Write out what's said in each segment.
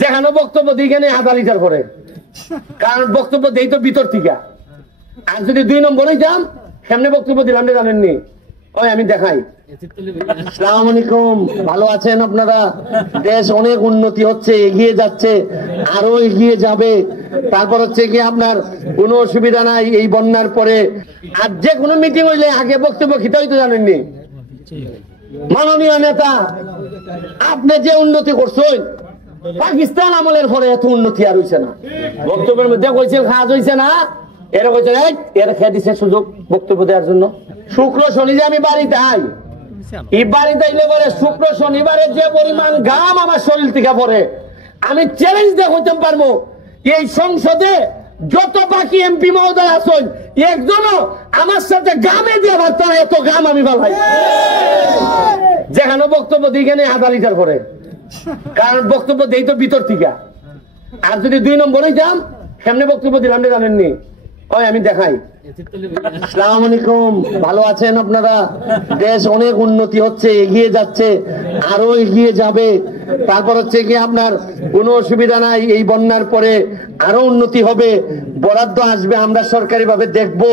যেখানে বক্তব্য দিই কেন আধা লিটার পরে, কারণ বক্তব্য দেই তো ভিতর থেকে। আর যদি 2 নম্বর হইতাম সামনে বক্তব্য দিলাম জানেননি, ওই আমি দেখাই। আসসালামু আলাইকুম, ভালো আছেন আপনারা? দেশ অনেক উন্নতি হচ্ছে, এগিয়ে যাচ্ছে, আরো এগিয়ে যাবে। তারপর হচ্ছে কি আপনার কোনো অসুবিধা নাই এই বন্যার পরে। আর যে কোনো মিটিং হইলে আগে বক্তব্য খিতে হইতো জানেননি। মাননীয় নেতা, আপনি যে উন্নতি করছেন পাকিস্তান আমলের পরে এত উন্নতি আর হইছে না। বক্তব্যের মধ্যে কইছে কাজ হইছে না, এরা কইছে এরা খেয়ে দিচ্ছে সুযোগ বক্তব্য দেওয়ার জন্য। শুক্র শনি যে আমি বাড়িতে আই, এই বাড়িতে আইলে পরে শুক্র শনিবারে যে পরিমাণ ঘাম আমার শরীর থেকে পড়ে, আমি চ্যালেঞ্জ দিয়ে হইতে পারবো এই সংসদে যত বাকি এমপি মহোদয় আছেন একজনও আমার সাথে গামে দিয়ে পারত না, এত গাম আমি বালাই। যেখানে বক্তব্য দিই কেন আধা লিটার পরে, কারণ বক্তব্য দেই তো ভিতর থেকে। আর যদি 2 নম্বর হইতাম সামনে বক্তব্য দিলাম জানেননি, ওই আমি দেখাই। আসসালামু আলাইকুম, ভালো আছেন আপনারা? দেশ অনেক উন্নতি হচ্ছে, এগিয়ে যাচ্ছে, আরো এগিয়ে যাবে। তারপর হচ্ছে কি আপনার কোনো অসুবিধা নাই এই বন্যার পরে আরো উন্নতি হবে, বরাদ্দ আসবে, আমরা সরকারি ভাবে দেখবো,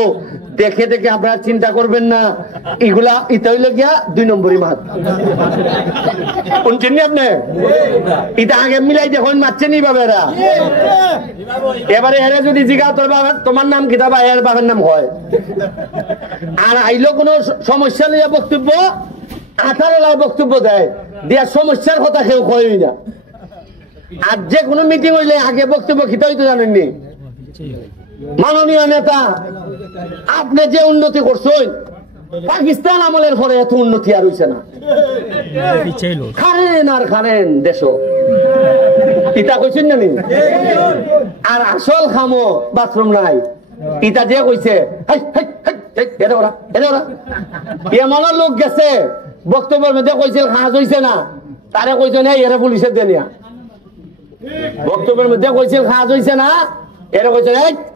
দেখে দেখে আপনারা চিন্তা করবেন না। এগুলা এটা হইল গিয়া 2 নম্বরই মাত শুনছেন আপনি? এটা আগে মিলাই দেখুন মারছেন এইভাবে এরা। এবারে এরা যদি জিজ্ঞাসা তোর বাবা তোমার নাম কি, বা এর বাবার নাম হয়। আর আইলো কোনো সমস্যা নিয়ে বক্তব্য 18 বক্তব্য দেয়, দিয়া সমস্যার কথা কেউ কই না। আর যে কোনো মিটিং হইলে আগে বক্তব্য খিতে হইতো জানেননি। মাননীয় নেতা, আপনি যে উন্নতি করছেন পাকিস্তান আমলের পরে এত উন্নতি আর হইছে না। খারেন আর খারেন দেশ, ইটা কইছেন না নি? আর আসল খামো বাথরুম নাই, ইটা যে কইছে এমন লোক গেছে বক্তব্যের মধ্যে কইছে কাজ হইছে না, তারে কইছে না এরা পুলিশের দেনিয়া। বক্তব্যের মধ্যে কইছে কাজ হইছে না, এরা কইছে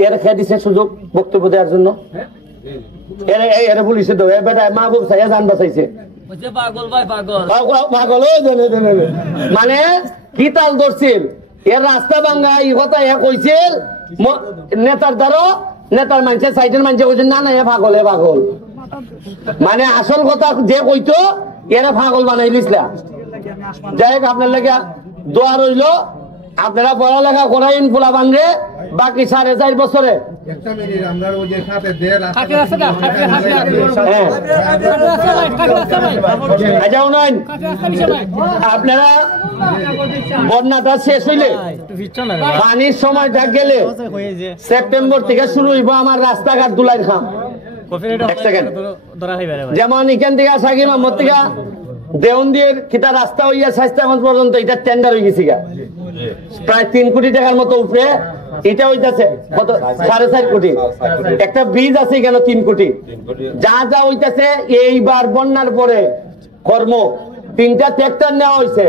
এরা খেয়ে দিচ্ছে সুযোগ বক্তব্য দেওয়ার জন্য। এরা পুলিশে দেবে বেটা মাহবুব সাইয়া জান বাঁচাইছে। পাগল মানে কি তাল ধরছিল এর রাস্তা ভাঙ্গা এই কথা এ কইছিল নেতার দ্বারা, নেতার মানুষে সাইডের মানুষে কইছে না না এ পাগল, এ পাগল। মানে আসল কথা যে কইতো এরা পাগল বানাই লিসলা। যাই হোক, আপনার লাগে দোয়া রইল, আপনারা পড়ালেখা করাইন পোলা বান্ধে বাকি 4.5 বছরে। আপনারা বন্যাটা শেষ হইলে পানির সময় গেলে সেপ্টেম্বর থেকে শুরু হইব আমার রাস্তাঘাট দুলাইর খাম। যেমন এখান থেকে সাকিব আহমদ থেকে দেওন্দির কিতা রাস্তা হইয়া স্বাস্থ্যগঞ্জ পর্যন্ত এটা টেন্ডার হয়ে গেছে, প্রায় 3 কোটি টাকার মতো উপরে। এটা হইতাছে কত 4.5 কোটি। একটা ব্রিজ আছে কেন 3 কোটি। যা যা হইতাছে এইবার বন্যার পরে কর্ম 3টা ট্রাক্টর নেওয়া হয়েছে।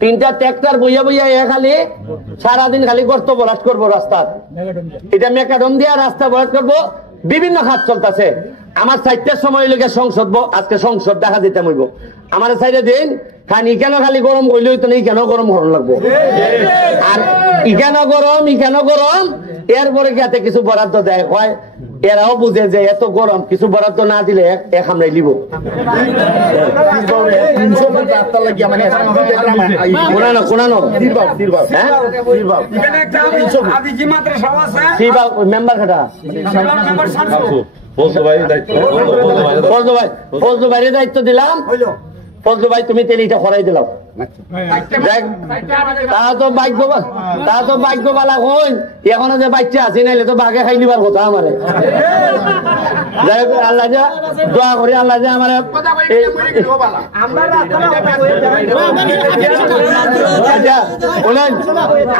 3টা ট্রাক্টর বইয়া বইয়া খালি সারাদিন খালি গর্ত ভরাট করবো রাস্তা। এটা মেকাডম দিয়া রাস্তা ভরাট করবো, বিভিন্ন কাজ চলতেছে। আমার 4টার সময় লেগে সংসদ, আজকে সংসদ দেখা দিতে হইব। আমার সাইডে দিন খানি কেন খালি গরম করলে হইতো না, কেন গরম হরণ লাগবো। আর ইকেন গরম এরপরে গিয়ে কিছু বরাদ্দ দেয়, হয় এরাও বুঝে যে এত গরম, কিছু বরাদ্দ না দিলে এক আমরাই লিব। মেম্বার খাটা ফজলু ভাইয়ের দায়িত্ব দিলাম। ফজলু ভাই তুমি তেল এটা খরাই দিলাম। তা তো ভাগ্যবালা হইন, এখনো যে বাচ্চা আছে নাইলে তো বাঘে খাই নিবার কথা। আমারে আল্লাহ যা দোয়া করি, আল্লাহ যা আমার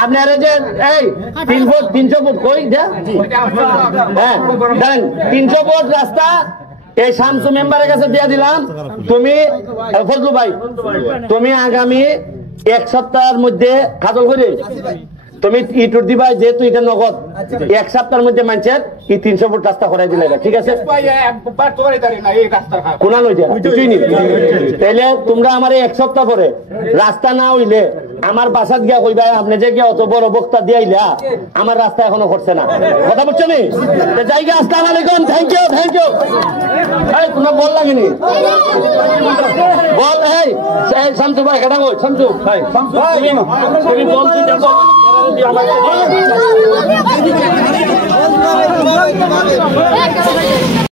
আপনারা যে এই 300 ফুট কই হ্যাঁ 300 ফুট রাস্তা এই শামসু মেম্বারের কাছে দিয়ে দিলাম। তুমি ফজলু ভাই তুমি আগামী 1 সপ্তাহের মধ্যে খাজল করে তুমি ইটুর দিবা যেহেতু এটা নগদ এক সপ্তাহের মধ্যে মানুষের এই 300 ফুট রাস্তা করাই দিলে ঠিক আছে কোনা লই যা কিছুই নি তাইলে তোমরা আমার এক সপ্তাহ পরে রাস্তা না হইলে আমার বাসাত গিয়া কইবা আপনি যে গিয়া অত বড় বক্তা দিয়াইলা আমার রাস্তা এখনো করছে না কথা বলছো নি জায়গা আসসালামু আলাইকুম থ্যাংক ইউ এই তোমরা বল লাগেনি বল এই শামসু ভাই কেডা কই শামসু ভাই তুমি বল তুই দেখো আমার